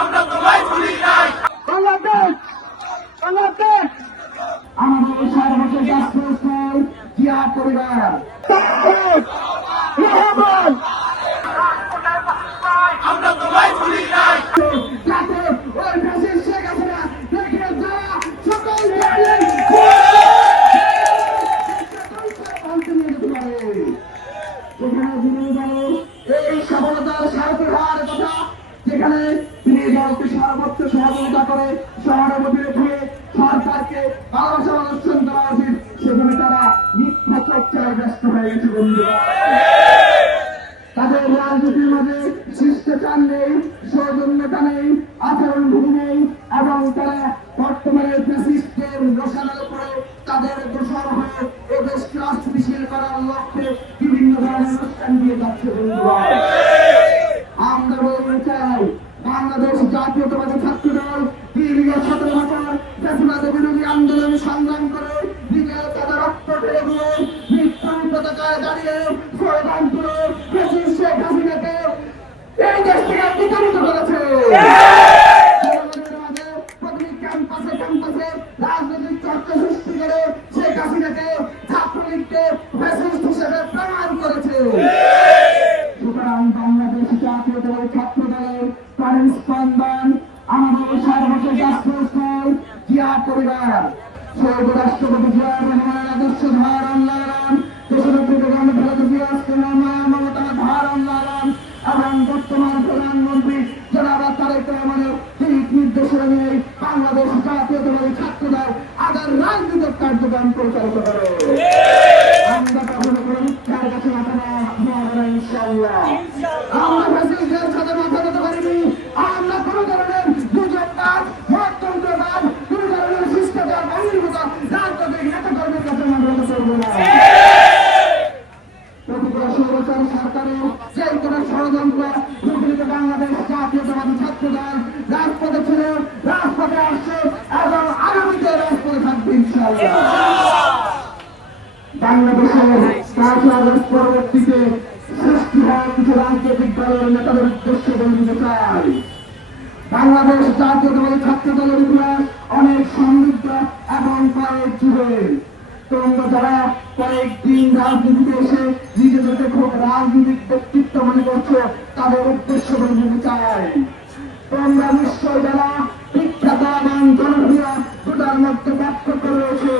আমরা তোমায় ভুলি নাই। বাংলাদেশ বাংলাদেশ আমাদের সর্বশেষ আশ্রয়স্থল জিয়া পরিবার রহমান আমরা তোমায় ভুলি নাই। যাতে ওই ফ্যাসিস্ট শেখ হাসিনা দেখে যাওয়া সকল যেখানে বিরোধী দলের এই সফলতার সারথি হওয়ার কথা, যেখানে তিনি দলকে সর্বোচ্চ সহযোগিতা করে শহরের মধ্যে রেখে সরকারকে ভালোবাসা অনুষ্ঠান করা উচিত, সেখানে তারা মিথ্যা চর্চায় ব্যস্ত হয়ে গেছে। বন্ধুরা, তাদের রাজনীতির মাঝে শিষ্টাচার নেই, সৌজন্যতা নেই, আচরণবিধি নেই, এবং তারা বর্তমানে ফ্যাসিস্টের রসালের উপরে তাদের দোষর হয়ে এ দেশকে অস্থিতিশীল করার লক্ষ্যে বিভিন্ন ধরনের অনুষ্ঠান দিয়ে যাচ্ছে। বন্ধুরা, আমরা বলতে চাই, বাংলাদেশ জাতীয়তাবাদী ছাত্র দল দীর্ঘ 17 বছর ফ্যাসিবাদ বিরোধী আন্দোলন সংগ্রাম করে নিজের তাদের রক্ত ফেলে দিয়ে মৃত্যুর পতাকায় দাঁড়িয়ে স্লোগান তুলে ফ্যাসিস্ট শেখ হাসিনাকে এই দেশ থেকে বিতাড়িত করেছে। প্রতিটি ক্যাম্পাসে ক্যাম্পাসে রাজনৈতিক চর্চা সৃষ্টি করে শেখ হাসিনাকে ছাত্রলীগকে ফ্যাসিস্ট হিসেবে প্রমাণ করেছে। সুতরাং বাংলাদেশ জাতীয়তাবাদী ছাত্র দলের প্রাণের স্পন্দন আমাদের সর্বশেষ আশ্রয়স্থল জিয়া পরিবার, শহীদ রাষ্ট্রপতি জিয়া রহমানের আদর্শ ধার আন্দোলন, দেশনেত্রী বেগম খালেদা জিয়ার মায়া মমতার ধার আন্দোলন এবং বর্তমান প্রধানমন্ত্রী জনাব তারেক রহমানের দিক নির্দেশনা নিয়ে বাংলাদেশ জাতীয়তাবাদী ছাত্র দল আগার রাজনৈতিক কার্যক্রম পরিচালিত করে। আমরা কখনো কোনো মিথ্যার কাছে মাথা না ইনশাআল্লাহ। আমরা ফ্যাসিস্টদের সাথে মাথা দিতে পারিনি। আমরা কোন ধরনের দুর্যোগবাদ, মততন্ত্রবাদ, কোন ধরনের শিষ্টাচার বহির্ভূত রাজনৈতিক নেতাকর্মীর কাছে মাথা করবো না। প্রতিটা স্বৈরাচারী সরকারের যে কোনো ষড়যন্ত্র বিপরীত বাংলাদেশ জাতীয়তাবাদী ছাত্র দল রাজপথে ছিল, রাজপথে আসছে এবং আগামীতে রাজপথে থাকবে ইনশাআল্লাহ। বাংলাদেশের পরবর্তীতে সৃষ্টি হওয়া কিছু রাজনৈতিক দলের নেতাদের উদ্দেশ্যে বলতে চাই, বাংলাদেশ জাতীয়তাবাদী ছাত্র দলের ইতিহাস অনেক সমৃদ্ধ এবং কয়েক যুগের। তোমরা যারা কয়েকদিন রাজনীতিতে এসে নিজেদেরকে খুব রাজনৈতিক ব্যক্তিত্ব মনে করছো, তাদের উদ্দেশ্য বলতে চাই, তোমরা নিশ্চয় যারা বিখ্যাত এবং জনপ্রিয় দুটার মধ্যে পার্থক্য রয়েছে।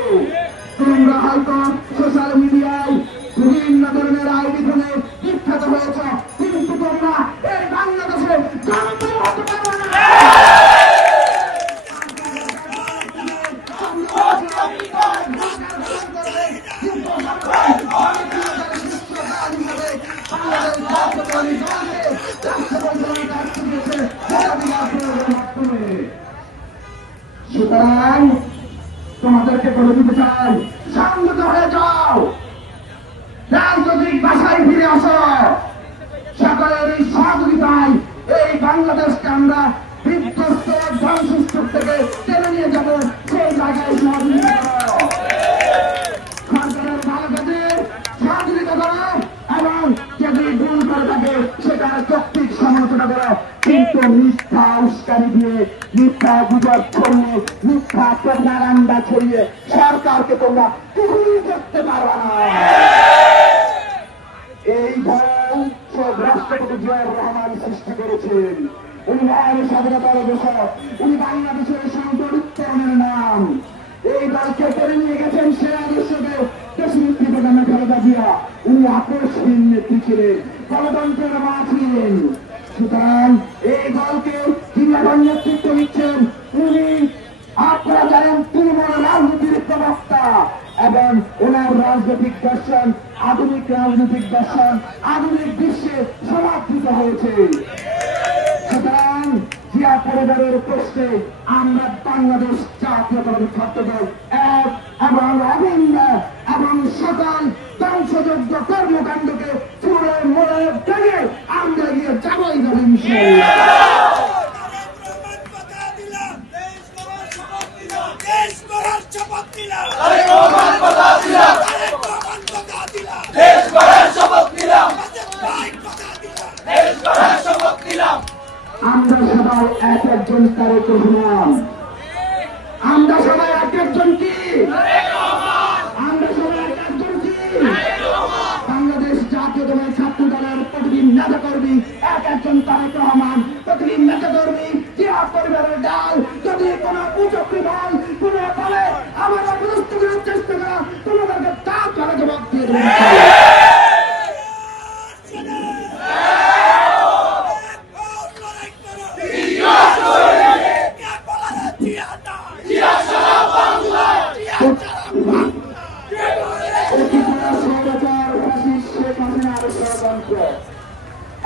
তোমরা হয়তো সোশ্যাল মিডিয়ায় বিভিন্ন ধরনের আইডি ফোনে বিখ্যাত হয়েছ, কিন্তু তোমরা এই বাংলাদেশে জনপ্রিয় হতে পারো না। সুতরাং তোমাদেরকে বলে দিতে চাই, সংযত হয়ে যাও, রাজনৈতিক ভাষায় ফিরে আসো। সকলের এই সহযোগিতায় এই বাংলাদেশকে আমরা বিধ্বস্ত ধ্বংসস্তূপ থেকে টেনে নিয়ে যাব, সেই জায়গায় সহযোগিতা করো। সরকারের ভালো কাজে সহযোগিতা করো এবং যদি ভুল করে থাকে সেটার যৌক্তিক সমালোচনা করো, কিন্তু মিথ্যা উস্কানি দিয়ে, মিথ্যা গুজব ছড়িয়ে, মিথ্যা প্রোপাগান্ডা ছড়িয়ে সরকারকে তোমরা কিছুই করতে পারবে না। এই দল সব রাষ্ট্রপতি জিয়াউর রহমান সৃষ্টি করেছেন। উনি মহান স্বাধীনতার ঘোষক, উনি বাংলাদেশের সংকট উত্তরণের নাম। এই দলকে টেনে নিয়ে গেছেন সেরা দেশকে দেশনেত্রী বেগম খালেদা জিয়া। উনি আকর্ষণ নেত্রী ছিলেন, গণতন্ত্রের মা ছিলেন। সুতরাং এই দলকে তিনি এখন নেতৃত্ব দিচ্ছেন। উনি, আপনারা জানেন, তৃণমূল রাজনীতির প্রবক্তা এবং ওনার রাজনৈতিক দর্শন আধুনিক রাজনৈতিক দর্শন আধুনিক বিশ্বে সমাদৃত হয়েছে। সুতরাং জিয়া পরিবারের প্রশ্নে আমরা বাংলাদেশ জাতীয়তাবাদী ছাত্র দল এক এবং অভিন্ন এবং সকল ধ্বংসযোগ্য কর্মকাণ্ডকে চুড়ে মোড়ে ভেঙে আমরা গিয়ে যাবই যাবো ইনশাআল্লাহ। আমরা সবাই এক একজন তারেক রহমান। আমরা সবাই এক একজন কি? আমরা সবাই এক একজন কি? বাংলাদেশ জাতীয়তাবাদী ছাত্র দলের প্রতিদিন নেতা কর্মী এক একজন তারেক রহমান, প্রতিদিন নেতা কর্মী জিয়া পরিবারের ডাল। যদি কোন কুচক্রী দল কোন দলে আমরা বিরুদ্ধ করার চেষ্টা করা, তোমাদেরকে তা তারা জবাব দিয়ে দেবে।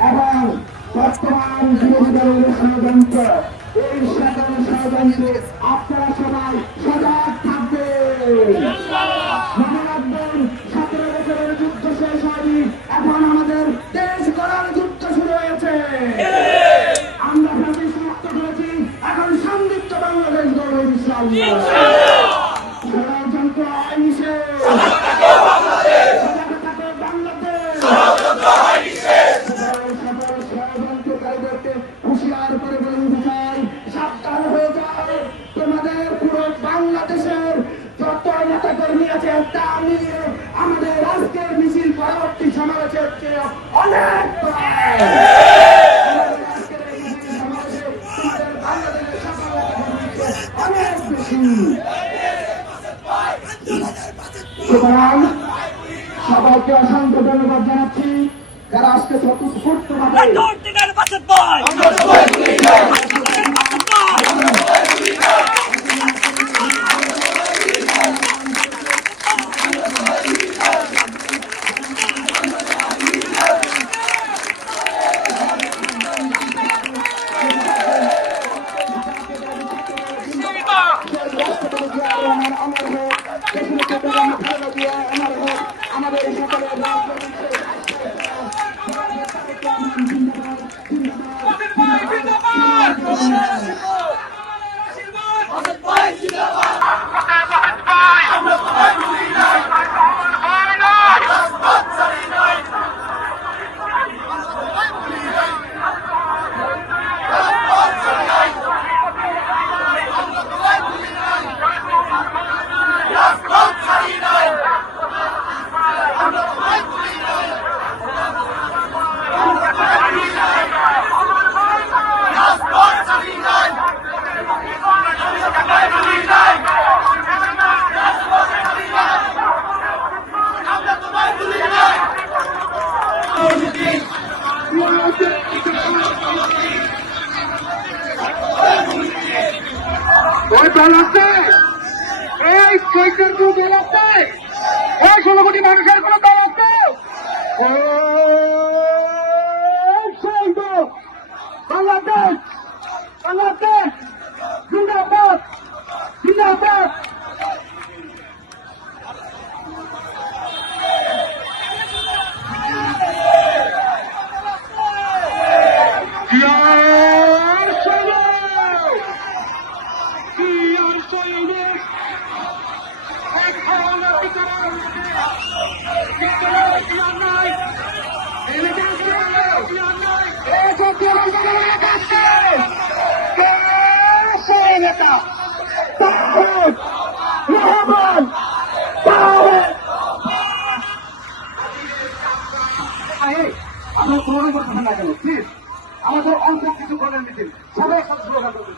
এবং বর্তমান বিরোধী দলের ষড়যন্ত্র, এই সকল ষড়যন্ত্রে আপনারা সবাই সজাগ থাকবেন। মনে রাখবেন 17 বছরের যুদ্ধ শেষ হয়নি, এখন আমাদের দেশ গড়ার যুদ্ধ শুরু হয়েছে। আমরা ফ্যাসিস্ট মুক্ত করেছি, এখন সমৃদ্ধ বাংলাদেশ গড়বে ইনশাআল্লাহ। ষড়যন্ত্র হয়নি শেষ, হুঁশিয়ার করে বলতে চাই, সাবধান হয়ে যাও। তোমাদের পুরো বাংলাদেশের যত নেতা কর্মী আছে তা মিলিয়ে আমাদের আজকের মিছিল পরবর্তী সমাবেশের চেয়ে অনেক অনেক বেশি। সুতরাং সবাইকে অসংখ্য ধন্যবাদ জানাচ্ছি যারা আজকে স্বতঃস্ফূর্ত আমাদের সকলের দল আছে, এই চৈতের কোন দল আছে? ওই 16 কোটি মানুষের কোন দল আছে? বাংলাদেশ, বাংলাদেশ জিন্দাবাদ, জিন্দাবাদ। আমরা কোনো কথা না গেল প্লিজ, আমাদের অল্প কিছু করার মিছিল সবাই সব স্লোগান করবে।